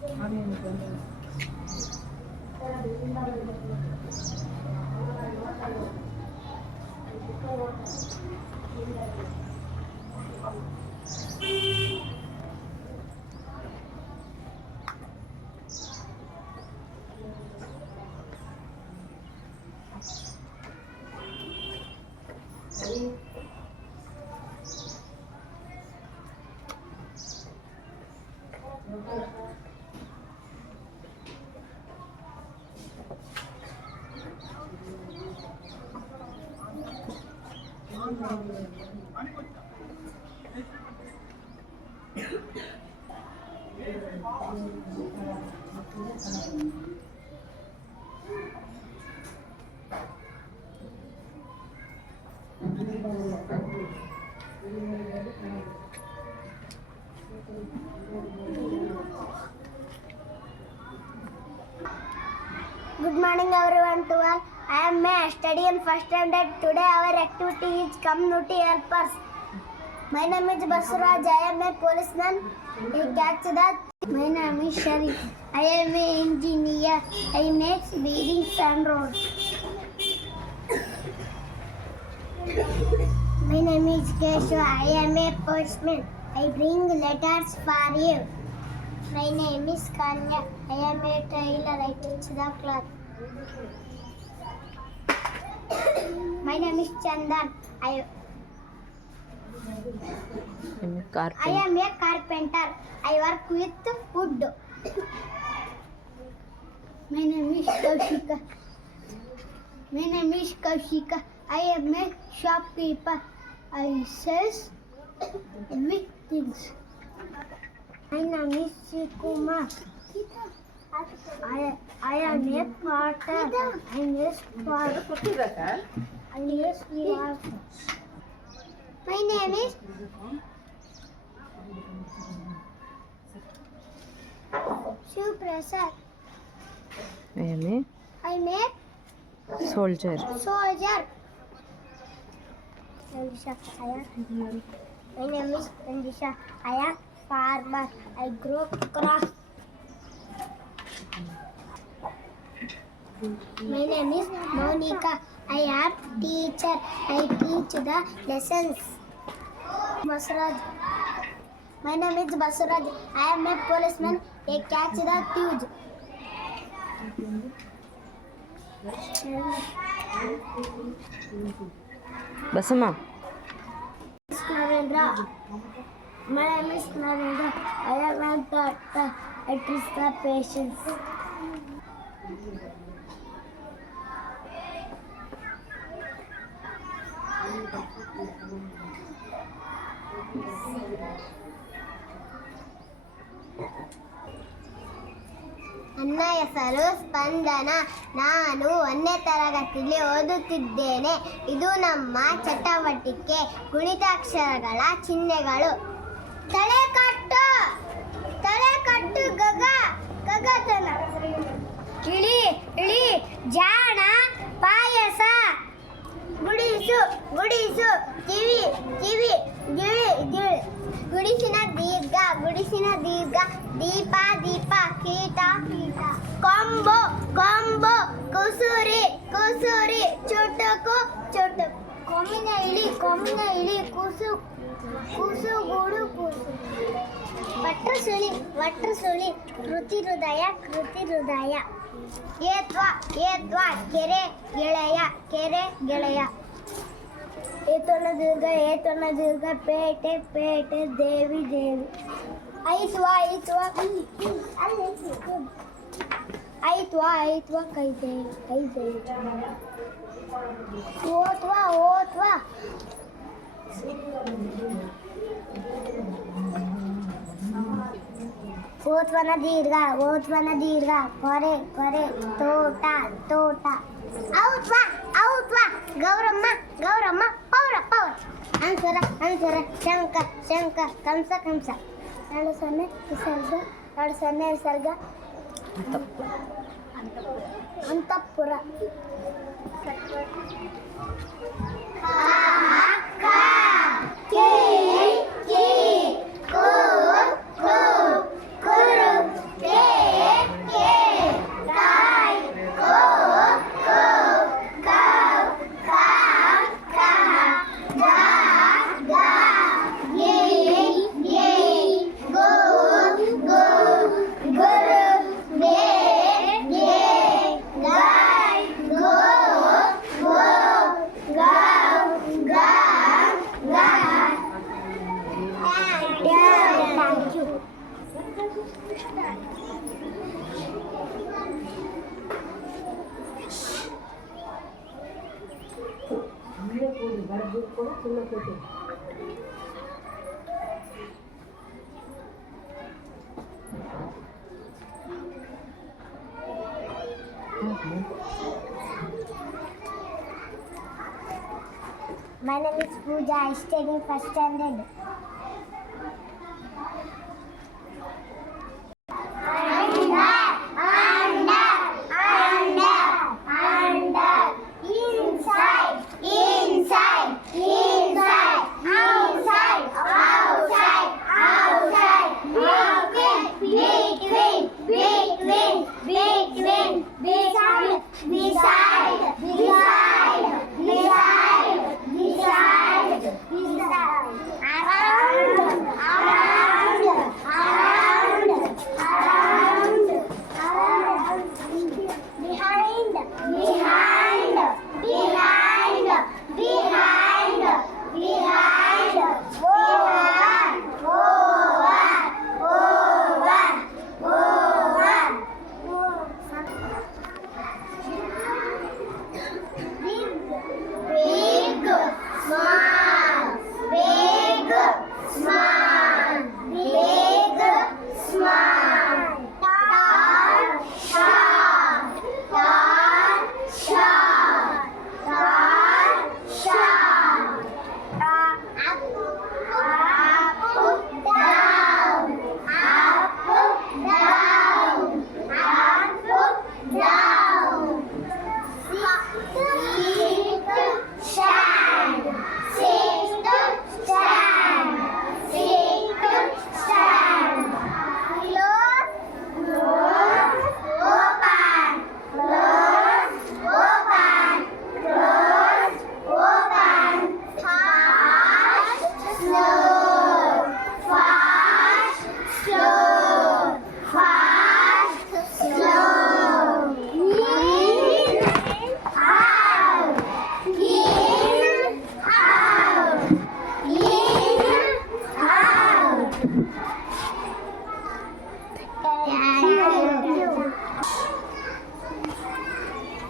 Good morning everyone to all. I am May. I study in first standard. Today our activity is community helpers. My name is Basraj. I am a policeman. I catch that. My name is Sharif. I am an engineer. I make buildings and roads. My name is Keshav. I am a postman. I bring letters for you. My name is Kanya. I am a tailor. I teach the cloth. My name is Chandan. I am a carpenter. I work with wood. My name is Kaushika. I am a shopkeeper. I sell everything. My name is Shikumar. I am a potter. I am a spotter. My name is Shiv Prasad. I am a soldier. My name is Andisha. I am farmer. I grow crops. My name is Monica. I am teacher. I teach the lessons. Basraj. My name is Basraj. I am a policeman. I catch the thieves. Basama. Narendra. My name is Narendra. I am a doctor. I treat the patients. ನನ್ನ ಹೆಸರು ಸ್ಪಂದನ. ನಾನು 1ನೇ ತರಗತಿಯಲ್ಲಿ ಓದುತ್ತಿದ್ದೇನೆ. ಇದು ನಮ್ಮ ಚಟುವಟಿಕೆ. ಗುಣಿತಾಕ್ಷರಗಳ ಚಿಹ್ನೆಗಳು. ತಲೆಕಟ್ಟು ಗಗತನ. ಇಳಿ ಜಾಣ ಪಾಯಸ. ಗುಡಿಸು ಕಿವಿ ಗಿಳಿ. ಗುಡಿಸಿನ ದೀರ್ಘ ದೀಪ ಕೀಟ. ಕೊಂಬು ಕುಸುರಿ ಚುಟುಕು. ಕೊಮ್ಮಿನ ಇಳಿ ಕೂಸು ಗೂಡು. ವಟ್ರ ಸುಳಿ ಕೃತಿ ಹೃದಯ. ಏತ್ವ ಕೆರೆ ಗೆಳೆಯ. ಏತನ ದೀರ್ಘ ಪೇಟೆ ದೇವಿ. ಐತ್ವ ಕೈ ದೇವಿ. ಓತ್ವ ಓತ್ವನ ದೀರ್ಘ ಕೊರೆ ತೋಟ. ಔತ್ವ ಗೌರಮ್ಮ ಪೌರ. ಅನ್ಸರ ಶಂಕ ಕಂಸ. 2 ಸೊನ್ನೆ ವಿಸರ್ಗ. ಅಂತಃಪುರ. ಕುರು My name is Pooja. I study in first standard.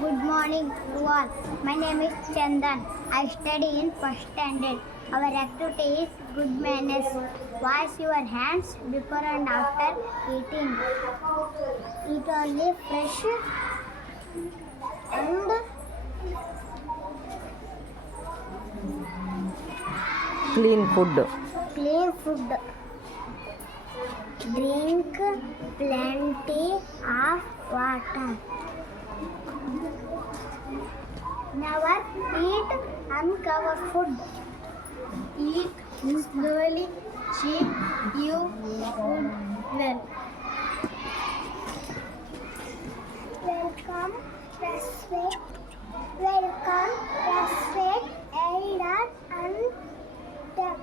Good morning to all. My name is Chandan. I study in first standard. Our activity is good manners. Wash your hands before and after eating. Eat only fresh and Clean food. clean food. Drink plenty of water. Never eat uncovered food. Eat slowly. Chew your food well. Welcome, respect. Welcome, respect, elders and them.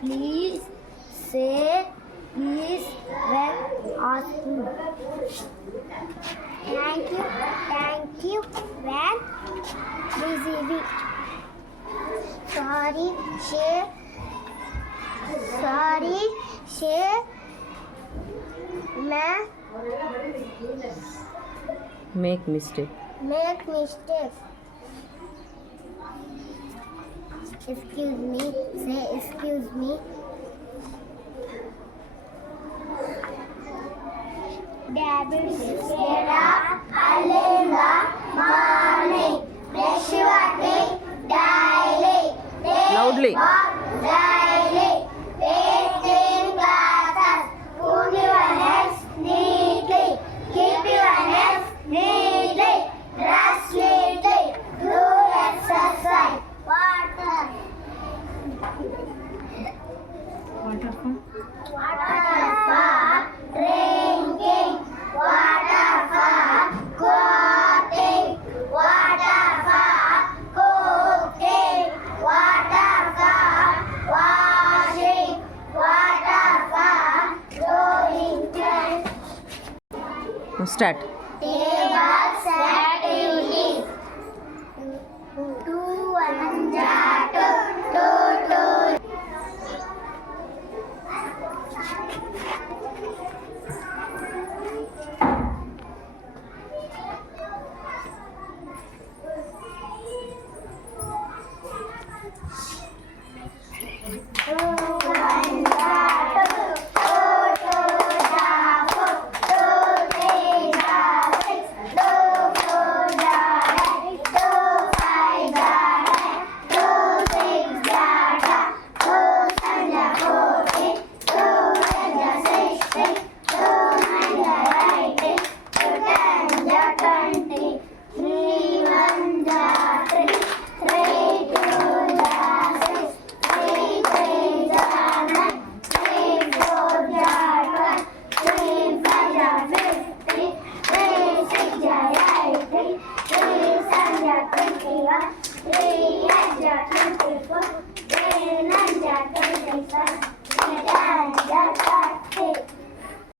Please say please when asking. Thank you when receiving. Sorry, say Make mistake. make mistake. Excuse me, say excuse me. David get up early in the morning. Brush your teeth daily. Loudly. Walk daily. Take clean clothes. Comb your nails neatly. Keep your nails neatly. Dress neatly. Do exercise. Water. Water for drinking. Water for clothing. Water for cooking. Water for washing. Water for doing things. Start. Tables activities. Two one two. 21, 3 8 24, 3 9 25, 3 10 25.